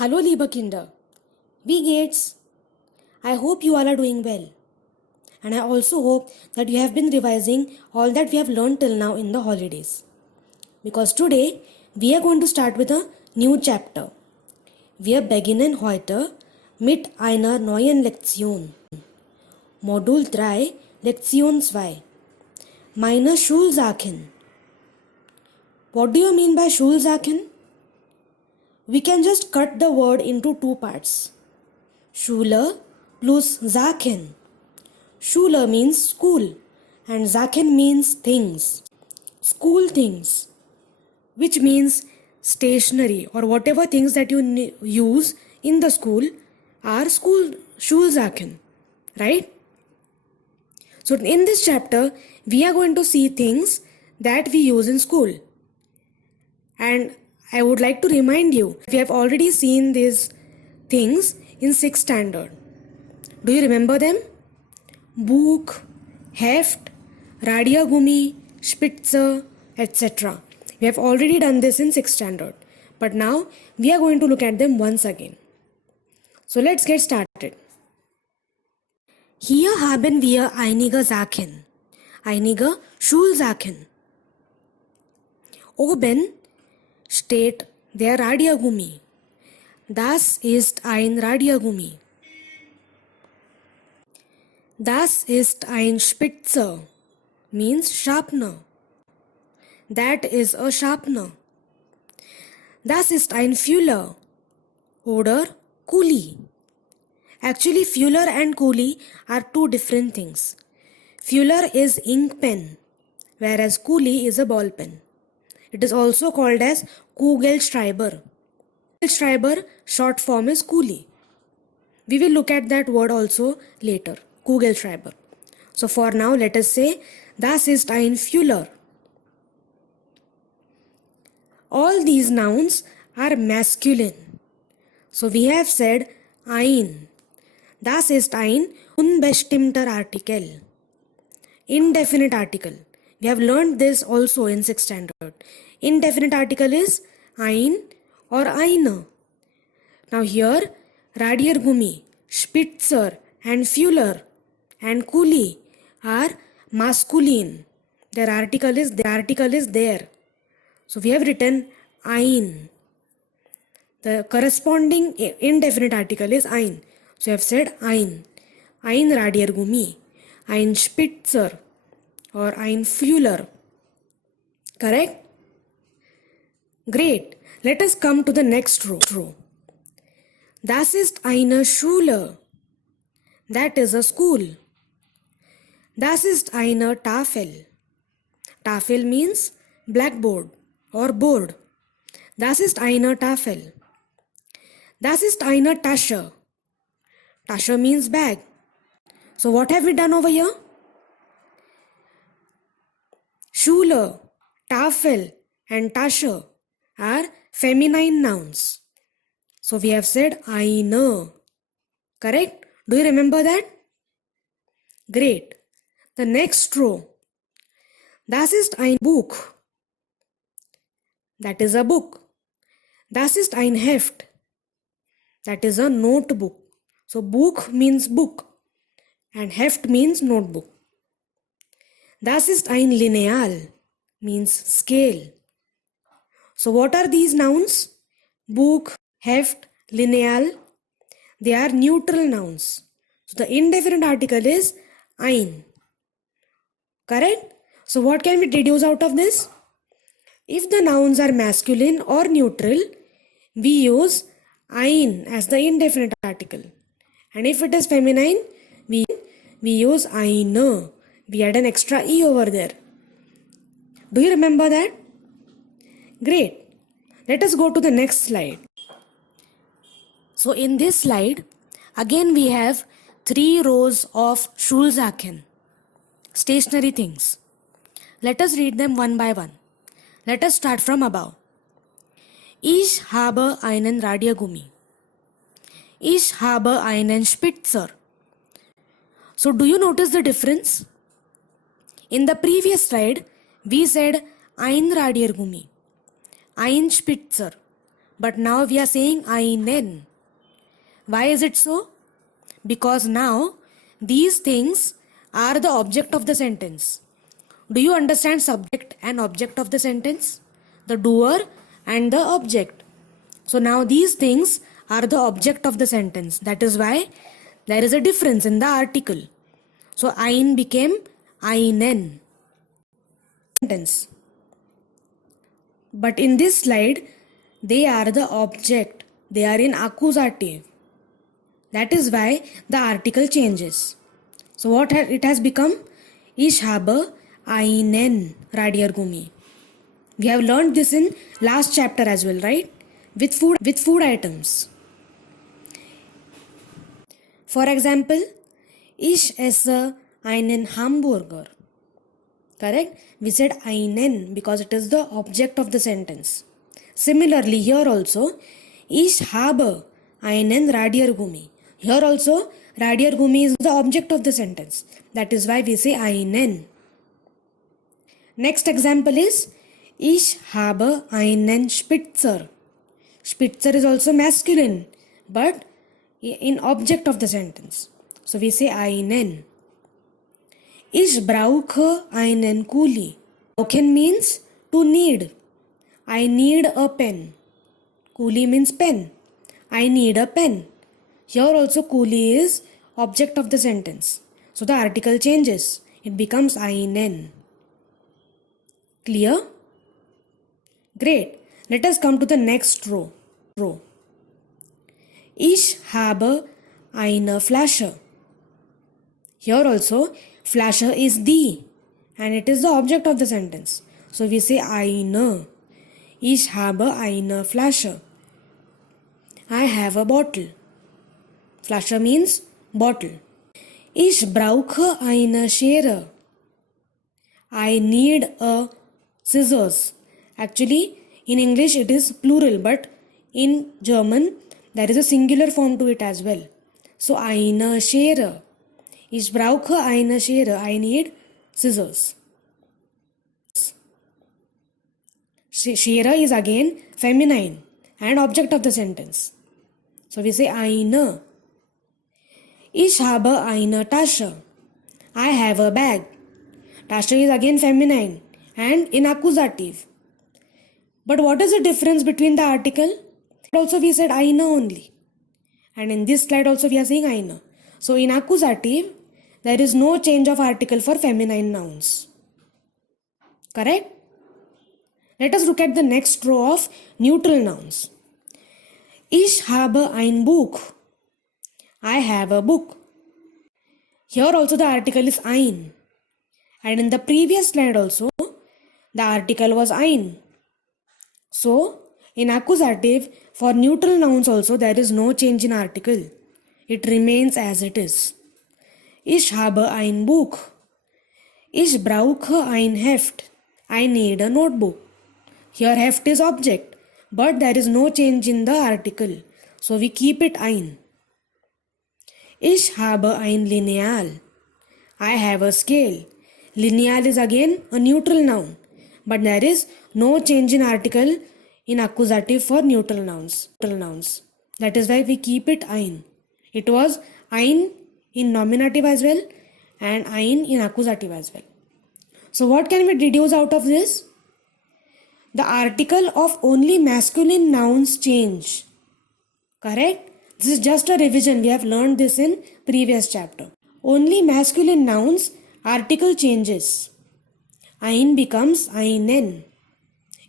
Hallo liebe Kinder, wie geht's? I hope you all are doing well. And I also hope that you have been revising all that we have learned till now in the holidays. Because today we are going to start with a new chapter. Wir beginnen heute mit einer neuen Lektion. Modul 3, Lektion 2. Meine Schulsachen. What do you mean by Schulsachen? We can just cut the word into two parts. Schule plus Sachen. Schule means school and Sachen means things. School things, which means stationery or whatever things that you use in the school are school Schulsachen, right? So in this chapter, we are going to see things that we use in school. And I would like to remind you, we have already seen these things in 6th standard. Do you remember them? Buch, Heft, Radiogummi, Spitze, etc. We have already done this in 6th standard. But now we are going to look at them once again. So let's get started. Hier haben wir einige Sachen, einige Schulsachen. Oben steht der Radiogummi. Das ist ein Radiogummi. Das ist ein Spitze, means sharpener. That is a sharpener. Das ist ein Füller oder Kuli. Actually, Fuller and Kuli are two different things. Fuller is ink pen, whereas Kuli is a ball pen. It is also called as Kugelschreiber. Kugelschreiber short form is Kuli. We will look at that word also later, Kugelschreiber. So for now, let us say, das ist ein Fuller. All these nouns are masculine. So we have said ein. Das ist ein unbestimmter Artikel. Indefinite article. We have learned this also in 6th standard. Indefinite article is ein or eine. Now here, Radiergummi, Spitzer and Fuller and Kuli are masculine. Their article is there. So we have written ein. The corresponding indefinite article is ein. So I have said ein. Ein Radiergummi, ein Spitzer or ein Fuller. Correct? Great. Let us come to the next row. Das ist eine Schule. That is a school. Das ist eine Tafel. Tafel means blackboard or board. Das ist eine Tafel. Das ist eine Tasche. Tasche means bag. So what have we done over here? Schule, Tafel and Tasche are feminine nouns. So we have said eine. Correct? Do you remember that? Great. The next row. Das ist ein Buch. That is a book. Das ist ein Heft. That is a notebook. So Buch means book and Heft means notebook. Das ist ein Lineal means scale. So what are these nouns? Buch, Heft, Lineal. They are neutral nouns. So the indefinite article is ein. Correct? So what can we deduce out of this? If the nouns are masculine or neutral, we use ein as the indefinite article. And if it is feminine, we use eine. We add an extra e over there. Do you remember that? Great. Let us go to the next slide. So in this slide, again we have 3 rows of Schulsachen, stationery things. Let us read them one by one. Let us start from above. Ich habe einen Radiergummi. Ich habe einen Spitzer. So do you notice the difference? In the previous slide, we said ein Radiergummi, ein Spitzer. but now we are saying einen. Why is it so? Because now these things are the object of the sentence. Do you understand subject and object of the sentence? The doer and the object. So now these things are the object of the sentence. That is why there is a difference in the article. So ein became einen. Sentence. But in this slide, they are the object. They are in accusative. That is why the article changes. So what it has become? Ich habe einen Radiergummi. We have learned this in last chapter as well, right? With food items. For example, ich esse einen Hamburger. Correct? We said einen because it is the object of the sentence. Similarly, here also, ich habe einen Radiergummi. Here also, Radiergummi is the object of the sentence. That is why we say einen. Next example is, ich habe einen Spitzer. Spitzer is also masculine, but in object of the sentence. So we say einen. Ich brauche einen Kuli. Brauchen means to need. I need a pen. Kuli means pen. I need a pen. Here also Kuli is object of the sentence. So the article changes. It becomes einen. Clear? Great. Let us come to the next row. Ich habe eine Flasche. Here also Flasche is the and it is the object of the sentence. So we say eine. Ich habe eine Flasche. I have a bottle. Flasche means bottle. Ich brauche eine Schere. I need a scissors. Actually, in English it is plural, but in German there is a singular form to it as well. So eine Schere. Ich brauche eine Schere. I need scissors. Schere is again feminine and object of the sentence. So we say eine. Ich habe eine Tasche. I have a bag. Tasche is again feminine and in accusative. But what is the difference between the article? Also we said eine only. And in this slide also we are saying eine. So in accusative, there is no change of article for feminine nouns. Correct? Let us look at the next row of neutral nouns. Ich habe ein Buch. I have a book. Here also the article is ein. And in the previous slide also, the article was ein. So, in accusative, for neutral nouns also there is no change in article. It remains as it is. Ich habe ein Buch. Ich brauche ein Heft. I need a notebook. Here Heft is object, but there is no change in the article. So we keep it ein. Ich habe ein Lineal. I have a scale. Lineal is again a neutral noun, but there is no change in article in accusative for neutral nouns. That is why we keep it ein. It was ein in nominative as well and ein in accusative as well. So what can we deduce out of this? The article of only masculine nouns change. Correct? This is just a revision. We have learned this in previous chapter. Only masculine nouns article changes. Ein becomes einen.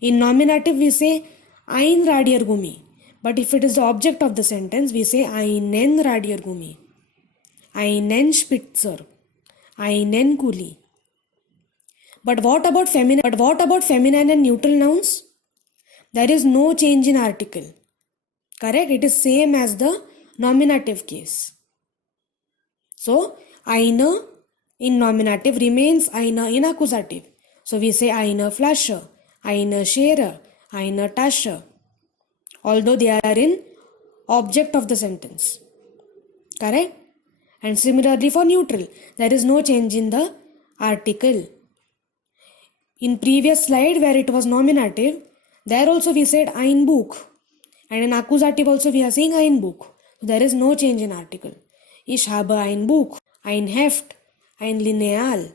In nominative we say ein Radiergummi. But if it is the object of the sentence, we say einen Radiergummi. Einen Spitzer. Einen Kuli. But what about feminine and neutral nouns? There is no change in article. Correct? It is same as the nominative case. So, eine in nominative remains eine in accusative. So, we say eine Flasche, eine Schere, eine Tasche. Although they are in object of the sentence. Correct? And similarly for neutral, there is no change in the article. In previous slide where it was nominative, there also we said ein Buch. And in accusative also we are saying ein Buch. So there is no change in article. Ich habe ein Buch, ein Heft, ein Lineal.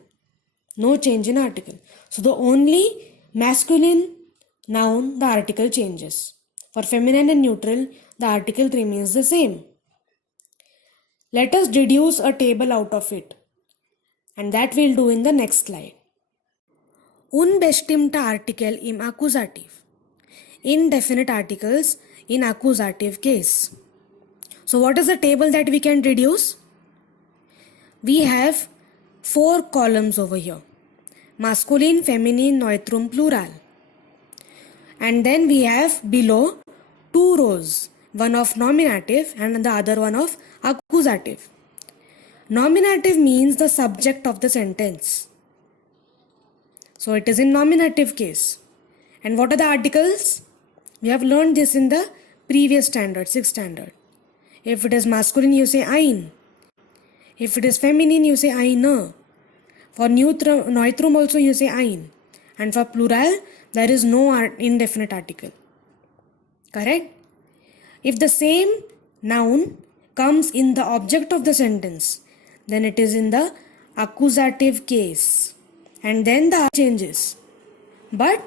No change in article. So the only masculine noun, the article changes. For feminine and neutral, the article remains the same. Let us deduce a table out of it. And that we'll do in the next slide. Unbestimmte Artikel im Akkusativ. Indefinite articles in accusative case. So what is the table that we can reduce? We have 4 columns over here. Masculine, feminine, neutrum, plural. And then we have below 2 rows. One of nominative and the other one of accusative. Nominative means the subject of the sentence. So it is in nominative case. And what are the articles? We have learned this in the previous standard, 6th standard. If it is masculine, you say ein. If it is feminine, you say eine. For neutrum also you say ein. And for plural, there is no indefinite article. Correct? If the same noun comes in the object of the sentence, then it is in the accusative case. And then the changes. But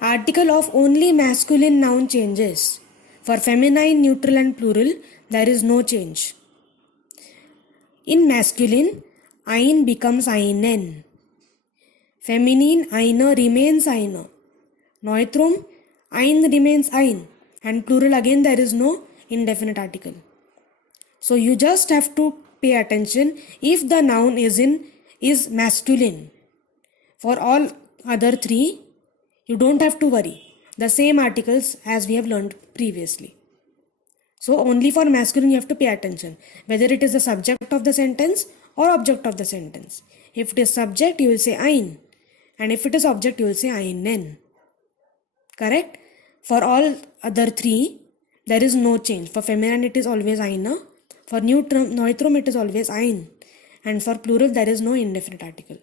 article of only masculine noun changes. For feminine, neutral and plural, there is no change. In masculine, ein becomes einen. Feminine, eine remains eine. Neutrum, ein remains ein. And plural, again there is no indefinite article. So you just have to pay attention if the noun is masculine. For all other 3, you don't have to worry. The same articles as we have learned previously. So only for masculine you have to pay attention. Whether it is the subject of the sentence or object of the sentence. If it is subject, you will say ein. And if it is object, you will say einen. Correct? For all other 3, there is no change. For feminine, it is always eine. For neutrum, it is always ein. And for plural, there is no indefinite article.